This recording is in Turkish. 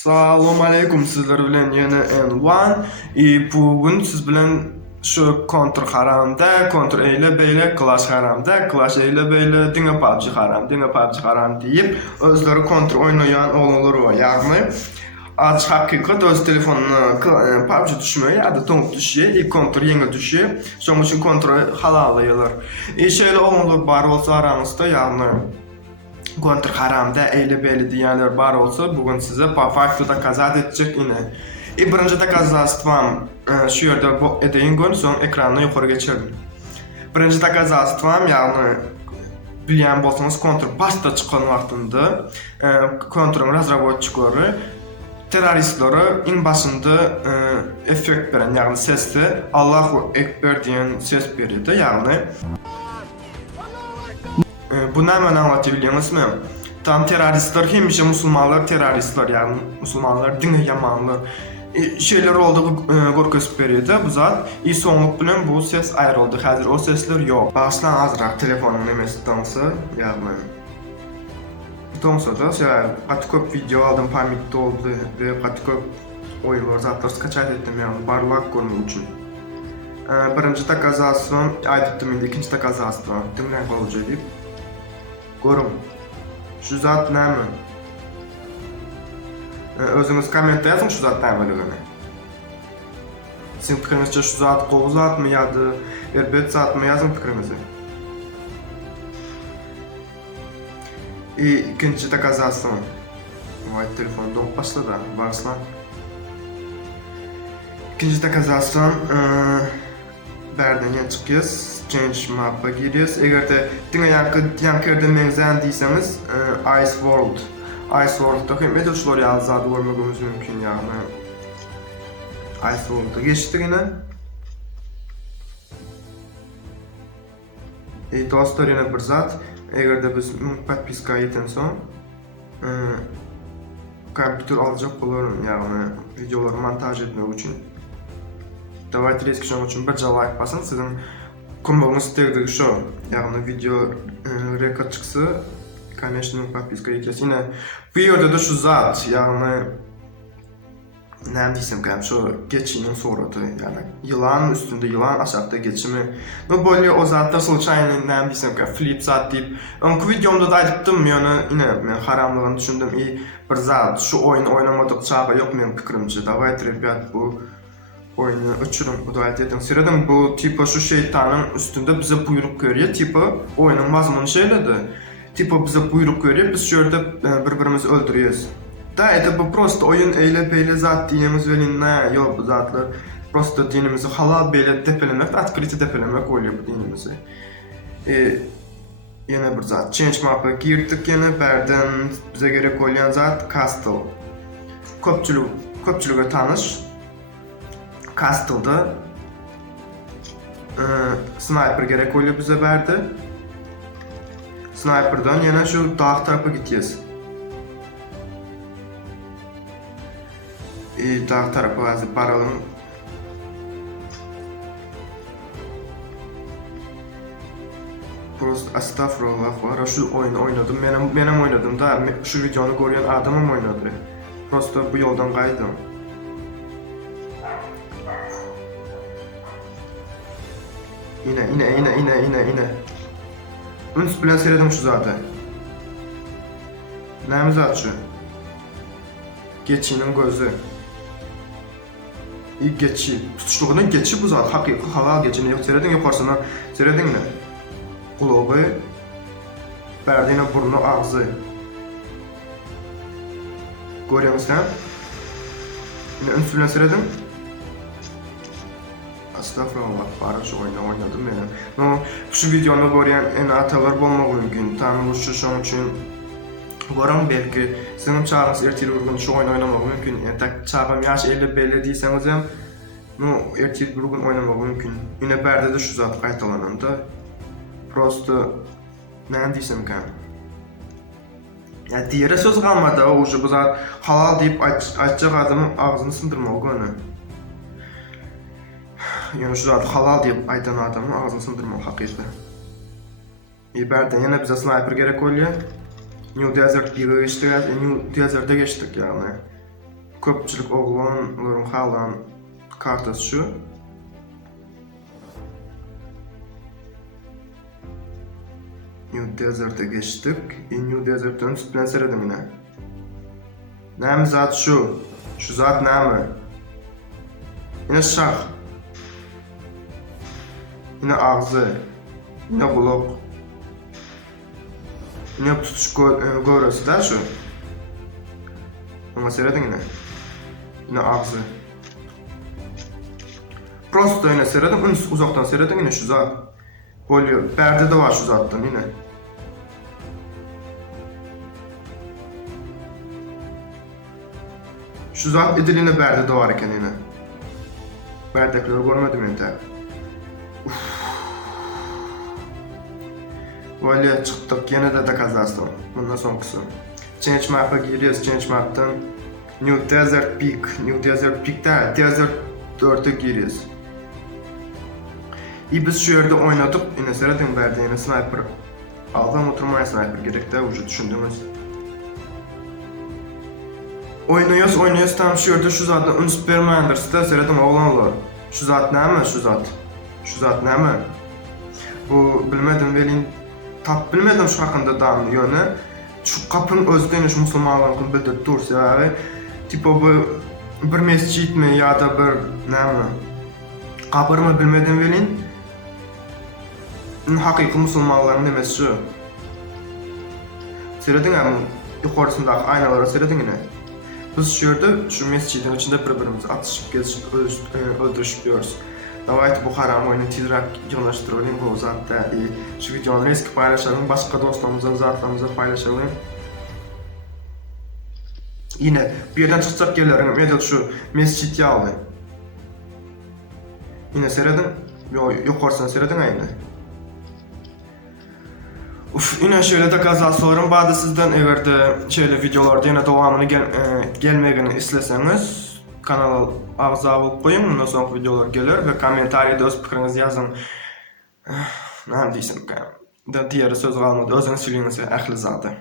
Assalomu alaykum, sizlar bilan yana N1. Bugun siz bilan şu Counter haramda, Counter eyle beyle Clash haramda, Clash eyle beyle dinga PUBG haram deyip özleri Counter oynayan oğlanlar var. Yani aç hakikat öz telefonuna PUBG düşmüyor ya da tonk düşüyor, ilk Counter yeni düşüyor. Şunun için Counter'ı halalayıyorlar. Şöyle oğlanlar bar olsa aranızda yani Counter haramda eyle beyle diyenler bar olsa bugün size farklı da kazat edecek yine. Birinci doказательством şu yerde edeyim gün son ekranını yukarı geçirdim. Birinci doказательством yani bilyen bolsanız Counter pasta çıkan vaxtında Counter'ın razработчиклары teröristleri in başında effekt veren yani sesle Allahu Ekber diyen ses verirdi yani. Bu ne hemen anlatabiliyorsunuz mu? Tam teröristler hemşe Müslümanlar teröristler yani Müslümanlar dine yamanlar şeyler oldu korkusu veriyordu bu zat. Sonluk bilen bu ses ayrıldı. Hazır o sesler yok. Başlan azrak telefonun emesidansı yani. Tomsa da katı köp video aldım pamitte oldu ve katı köp oyunlar zatlar skaçayt ettim yani barlak görmek için. Birinci doказательством aytıptım indi, ikinci doказательством dinlen kalacak deyip. Görüm. Şu zat näme? Özünüz kommentda yazın şu zat nämeligini. Sizin fikrinizce şu zat qoğu zat mı ya da elbet zat mı yazın fikrinizi. İkinci doказательством. Vay telefon donk başladı varslan. İkinci doказательством berden çıkıyoruz. Change map'a giriyoruz. Eğer de yankırda menzen deyseniz Ice World. Ice World'da hem de şuları yazıda görmemiz mümkün yani. Ice World'a geçtik yine. Dostlar yine bir zat. Eğer de biz подписка eten son kompüter alacak olurum yani videoları montaj etmek için. Давайте резко şunun için bir like basın. Sizin kumbalığınız isterdik şu. Yani video rekord çıksa конечно подписка ekles. Yine bu yerde de şu zat yani ne diyeyim ki şu geçinin sorudu yani yılan üstünde yılan aşağıda geçimi. Bu böyle o zatlar случайно ne diyeyim ki flip zat deyip. Önkü videomda da aytıptım yani yine ben haramlığını düşündüm. Bir zat şu oyun oynamadık çağa yok benim fikrimce. Давайте rебят bu oyunu uçurum udayet edin. Sıradan bu tipi şu şeytanın üstünde bize buyruk görüyor. Tipi oyunun mazmunu şeyledi. Tipi bize buyruk görüyor. Biz şöyle birbirimizi öldürüyoruz. Da bu prosto oyun eyle beyle zat dinimiz velin ne yok bu zatlar. Prosto dinimizi halal beyle depelemek, atkriti depelemek oluyor bu dinimizi. Yine bir zat. Change map'a girdik yine berden bize gerek olan zat Castle. Köpçülüğe tanış. Castle'da sniper gerek oluyor bize verdi. Sniper'dan yine şu dağ tarafa gideceğiz. Dağ tarafa azı baralım. Prost astagfirullah var. Şu oyunu oynadım. Benim oynadım da şu videonu koruyan adamım oynadı. Prosto bu yoldan kaydım. Yine. Üns bilen seyredim şu zaten. Neyimiz açı? Geçinin gözü. Geçi. Tutuşluğunun geçi bu zaten. Hakiki halal geçini yok. Seyredin yukarısına. Seyredin mi? Kulağı. Berdiğine burnu ağzı. Görüyor musun? Yine üns bilen seyredim. Astagfirullah, barış oynadım yani. No, şu videonu görüyen en atalar bolmak mümkün. Tam şu şunun için görün belki sizin çağınız erteli urgun şu oyun oynamak mümkün. Yani çağım yaş 50 belli değilseniz hem no, erteli urgun oynamak mümkün. Yine berde de şu zat kayıtlananda. Prosto ne diysem ki? Ya diğer söz kalmadı o bu zat halal deyip açacak adamın ağzını sındırmak onu. Yani şu zat halal deyip aytan adamın ağzını sındırmak hakiki. Berden yine bize sniper gerek oluyor. New Desert gibi geçtik, New Desert'e geçtik yani. köpçülük oğlanların halan kartası şu. New Desert'a geçtik. New Desert'ın üstüne seyredim yine. Näme zat şu? Şu zat näme? Yine şah. Yine ağzı. Yine kulak. Yine tutuş görüyorsun da şu. Ama seyredin yine. Yine ağzı. Prosto yine seyredin. Uzaktan seyredin yine şu zat. Oluyor. Perde de var şu zattan yine. Şu zat ediline perde de var iken yine. Perdekileri görmedim yine. Böyle çıktık yine de Kazakistan. Bundan sonrası. Change Map'a giriyoruz. Change Map'tan New Desert Peak. New Desert Peak'te Desert 4'e giriyoruz. Biz şu yerde oynadık. Yine seyredin verdi yine sniper. Aldan oturmaya sniper gerek de vücut düşündüğümüz. Oynuyoruz tam şu yerde şu zaten Uns Permander'da seyredin oğlanlar. Şu zat näme şu zat? Şu zat näme? Bu bilmedim velin tap bilmedim şu hakkında damlı yönü. Şu kapının özden şu musulmanların bildirip dursa abi. Tipo bu bir mescid mi ya da bir näme? Kabir mi bilmedim velin. Hakiki musulmanların demesi şu. Seyredin ama yukarısındaki aynalara seyredin yine. Biz şu yerde şu mescidin içinde birbirimizi atışıp gezişip öldürüşüp diyoruz. Davayt bu haram oyunu tezrak yanaştıralım bu zatta. Şu videonu eski paylaşalım, başka dostlarımıza, zatlarımıza paylaşalım. Yine bir yerden çıkacak yerlerin medet şu mescid yağlı. Yine seyredin, yukarısına seyredin aynı. Yine şöyle de kaza sorun. Bazı sizden eğer de şöyle videolarda yine devamını gelmegini isteseniz kanala ağza bulup koyun. Bundan sonra videolar gelir ve komentariyada öz fikrinizi yazın. Ne diyeyim? Diğeri söz kalmadı. Özünüz söyleyiniz. Ahli zaten.